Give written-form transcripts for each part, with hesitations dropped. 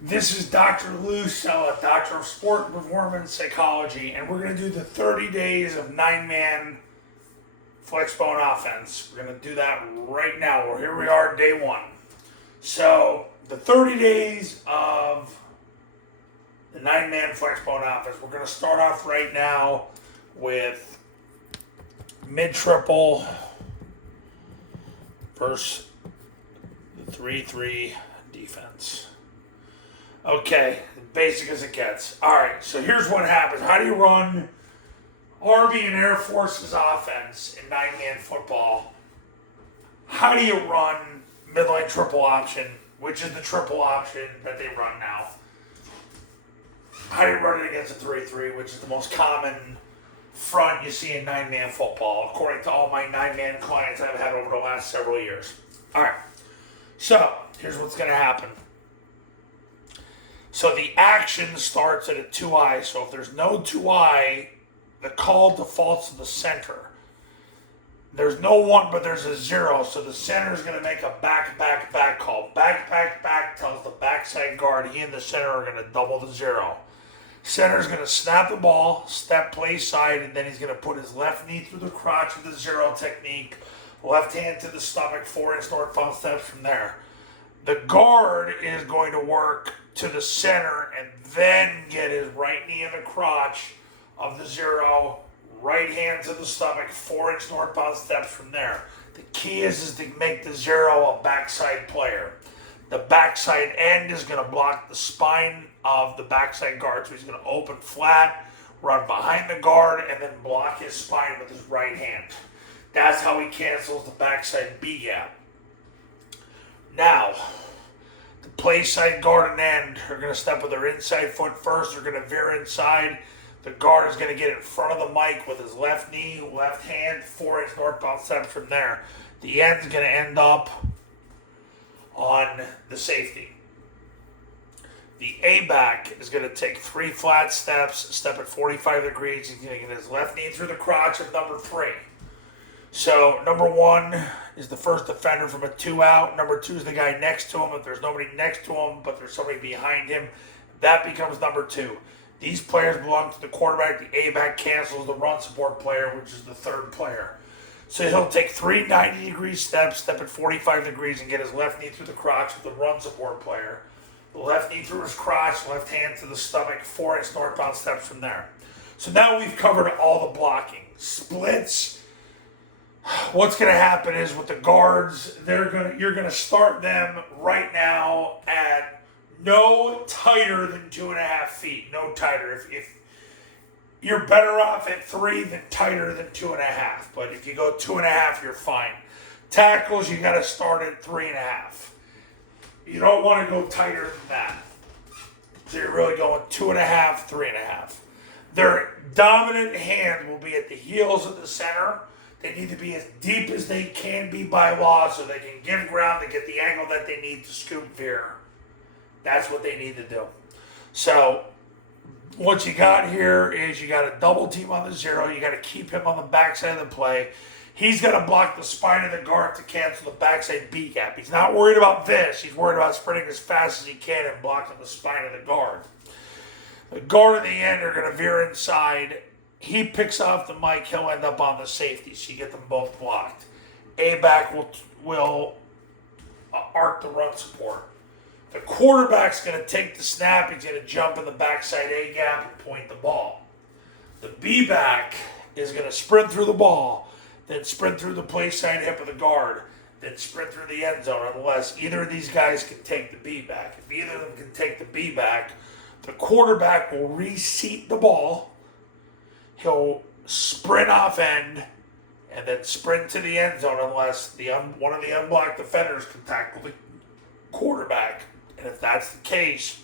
This is Dr. Lou Cella, Doctor of Sport and Performance Psychology, and we're going to do the 30 days of 9-man Flexbone offense. We're going to do that right now. Here we are, day one. So, the 30 days of the 9-man Flexbone offense, we're going to start off right now with mid-triple versus the 3-3 defense. Okay, basic as it gets. All right, so here's what happens. How do you run Army and Air Force's offense in 9-man football? How do you run midline triple option, which is the triple option that they run now? How do you run it against a 3-3, which is the most common front you see in 9-man football, according to all my 9-man clients I've had over the last several years? All right, so here's what's going to happen. So the action starts at a 2-eye. So if there's no 2-eye, the call defaults to the center. There's no 1, but there's a 0. So the center is going to make a back call. Back tells the backside guard he and the center are going to double the 0. Center's going to snap the ball, step play side, and then he's going to put his left knee through the crotch with the 0 technique, left hand to the stomach, 4-inch northbound steps from there. The guard is going to work to the center and then get his right knee in the crotch of the 0, right hand to the stomach, 4-inch northbound steps from there. The key is to make the 0 a backside player. The backside end is going to block the spine of the backside guard, so he's going to open flat, run behind the guard, and then block his spine with his right hand. That's how he cancels the backside B gap. Now, the play side guard and end are going to step with their inside foot first. They're going to veer inside. The guard is going to get in front of the mic with his left knee, left hand, 4-inch northbound steps from there. The end is going to end up on the safety. The A-back is going to take 3 flat steps, step at 45 degrees. He's going to get his left knee through the crotch of number 3. So, number 1 is the first defender from a 2 out. Number 2 is the guy next to him. If there's nobody next to him, but there's somebody behind him, that becomes number 2. These players belong to the quarterback. The A-back cancels the run support player, which is the 3rd player. So he'll take 3 90-degree steps, step at 45 degrees, and get his left knee through the crotch with the run support player. The left knee through his crotch, left hand to the stomach, 4-inch northbound steps from there. So now we've covered all the blocking. Splits. What's going to happen is with the guards, you're going to start them right now at no tighter than 2.5 feet. No tighter. If you're better off at 3 than tighter than 2.5. But if you go 2.5, you're fine. Tackles, you got to start at 3.5. You don't want to go tighter than that. So you're really going 2.5, 3.5. Their dominant hand will be at the heels of the center. They need to be as deep as they can be by law so they can give ground to get the angle that they need to scoop veer. That's what they need to do. So what you got here is you got a double team on the 0. You got to keep him on the backside of the play. He's going to block the spine of the guard to cancel the backside B gap. He's not worried about this. He's worried about sprinting as fast as he can and blocking the spine of the guard. The guard and the end are going to veer inside. He picks off the mic. He'll end up on the safety, so you get them both blocked. A-back will arc the run support. The quarterback's going to take the snap. He's going to jump in the backside A gap and point the ball. The B-back is going to sprint through the ball, then sprint through the play side hip of the guard, then sprint through the end zone, unless either of these guys can take the B-back. If either of them can take the B-back, the quarterback will reseat the ball. He'll sprint off end and then sprint to the end zone unless one of the unblocked defenders can tackle the quarterback. And if that's the case,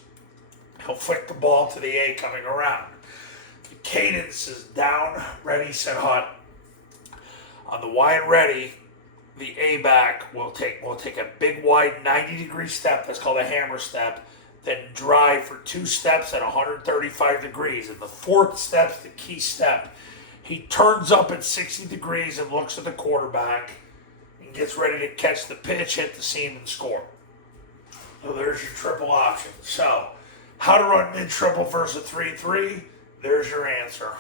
he'll flick the ball to the A coming around. The cadence is down, ready, set, hot. On the wide ready, the A-back will take a big wide 90-degree step. That's called a hammer step. Then drive for 2 steps at 135 degrees. And the 4th step's the key step. He turns up at 60 degrees and looks at the quarterback and gets ready to catch the pitch, hit the seam, and score. So there's your triple option. So, how to run mid-triple versus 3-3, there's your answer.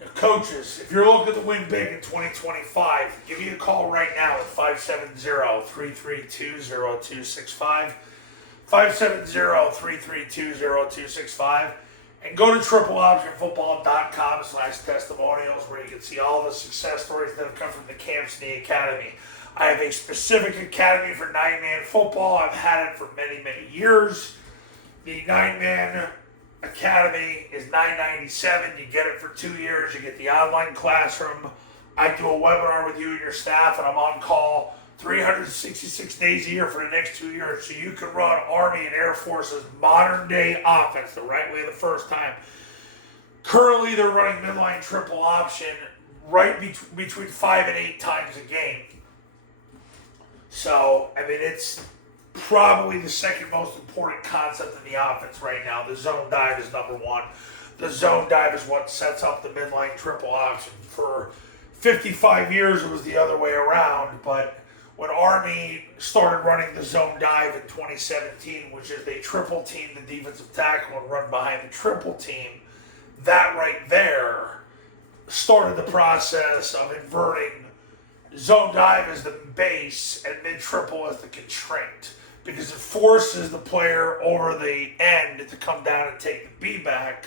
Now, coaches, if you're looking to win big in 2025, give me a call right now at 570-332-0265, 570-332-0265, and go to tripleoptionfootball.com/testimonials where you can see all the success stories that have come from the camps in the academy. I have a specific academy for 9-man football. I've had it for many, many years. The 9-man academy is $997. You get it for 2 years. You get the online classroom. I do a webinar with you and your staff, and I'm on call 366 days a year for the next 2 years. So you can run Army and Air Force's modern-day offense the right way the first time. Currently, they're running midline triple option right between 5 and 8 times a game. So, I mean, it's probably the second most important concept in the offense right now. The zone dive is number one. The zone dive is what sets up the midline triple option. For 55 years, it was the other way around, but when Army started running the zone dive in 2017, which is they triple team the defensive tackle and run behind the triple team, that right there started the process of inverting zone dive as the base and mid-triple as the constraint, because it forces the player over the end to come down and take the B back,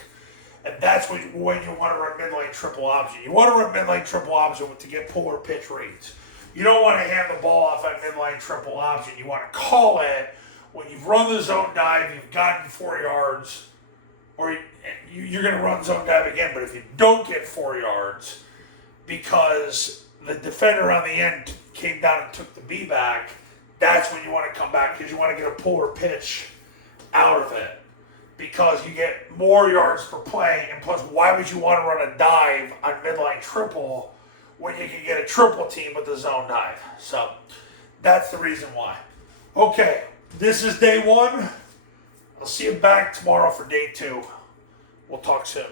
and that's when you want to run midline triple option. You want to run midline triple option to get puller pitch reads. You don't want to hand the ball off at midline triple option. You want to call it when you've run the zone dive, you've gotten 4 yards, or you're going to run zone dive again, but if you don't get 4 yards because the defender on the end came down and took the B back, that's when you want to come back, because you want to get a puller pitch out of it, because you get more yards per play. And plus, why would you want to run a dive on midline triple when you can get a triple team with the zone dive? So that's the reason why. Okay, this is day one. I'll see you back tomorrow for day two. We'll talk soon.